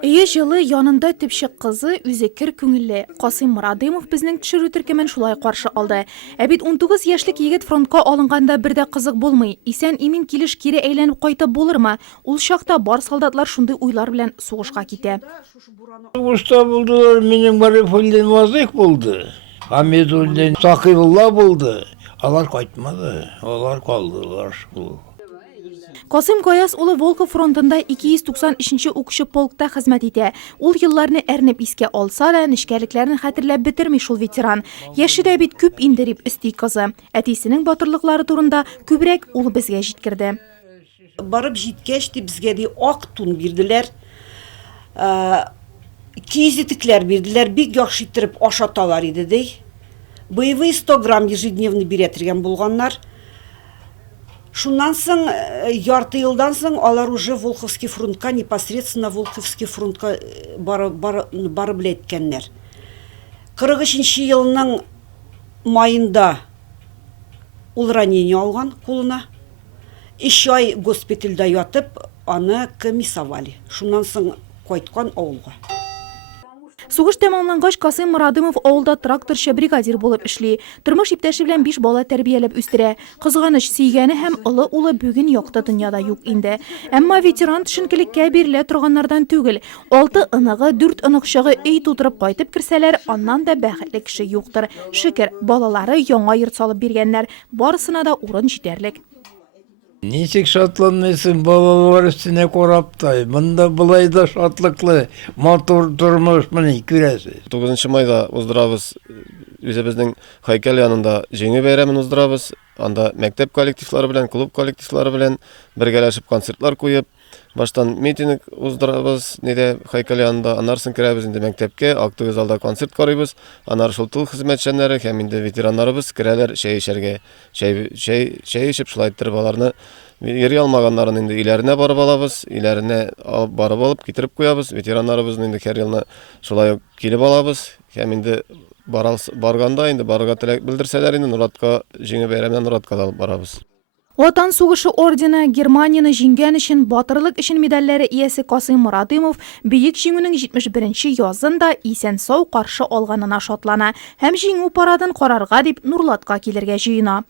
Ие жылы янында төпшек кызы үзе кир күңелле. Касыйм Мурадымов безнең төшерү төркемен шулай каршы алды. Ә бит 19 яшьлек егет фронтка алынганда бер дә кызык булмый. Исән имин килеш кире әйләнеп кайтып булырмы? Ул чакта бар солдатлар шундый уйлар белән сугышка китә. Уста булдылар, минем Гарифуллин Вазык булды. Хамидуллин Сакыйбулла булды. Алар кайтмады, алар калдылар. Касыйм Гаяз улы Волхов фронтында 293-нче укчы полкта хезмәт итә. Ул елларны әрнеп искә алса да, нечкәлекләрен хәтерләп бетерми шул ветеран. Яше дә бит күп инде дип өсти кызы. Әтисенең батырлыклары турында күбрәк ул безгә җиткерде. Барып җиткәч тә безгә ди ак тун бирделәр. Кизитекләр бирделәр, бик яхшы иттереп ашаталар иде ди. Боевые 100 грамм ежедневно бирәтергән булганнар. Шуннан соң, ярты елдан соң, алар уже Волховский фронтка, непосредственно Волховский фронтка барып әйткәннәр. 43-нче елның майында ул ранение алган кулына. 3 ай госпитальдә ятып, аны комиссовали. Шуннан соң кайткан авылга. Сугыш тәмамлангач Касыйм Мурадымов авылда тракторчы бригадир булып эшли. Тормыш иптәше белән 5 бала тәрбияләп үстерә. Кызганыч сөйгәне һәм олы улы бүген якты дөньяда юк инде. Әмма ветеран төшенкелеккә бирелә торганнардан түгел. 6 ыныгы, 4 ыныкчыгы өй тутырып кайтып керсәләр, аннан да бәхетле кеше юктыр. Шөкер, балалары яңа йорт салып биргәннәр. Барысына да урын җитәрлек. Ничек шатланмыйсың балалар өстенә караптай. Монда булай да шатлыклы, матур тормыш мені күрәсез. 9 майда уздырабыз. Үзебезнең һәйкәл янында җиңү бәйрәмен уздырабыз. Анда мәктәп коллективлары белән, клуб коллективлары белән бергәләшеп концертлар куеп, баштан митинг уздырабыз, ниде һәйкәл янында, аннан керәбез инде мәктәпкә, актыгы залда концерт карыйбыз. Аннан шул тыл хезмәтчәннәре һәм инде ветераннарыбыз керәләр чәй эчәргә. Чәй ичеп шулай иттереп аларны йөри алмаганнарын инде иләренә барып алабыз, иләренә барып алып китереп куябыз. Ветераннарыбызны инде һәр елны шулай килеп алабыз. Һәм инде барганда инде барырга теләк белдерсәләр инде Норатка җиңү бәйрәменнән Норатка алып барабыз. Ватан сугышы ордены, Германияны җиңгән өчен, батырлык өчен медальләре иясе Касыйм Мурадымов бөек җиңүнең 71-нче язында исән-сау каршы алганына шатлана һәм җиңү парадын карарга дип Нурлатка килергә җыена.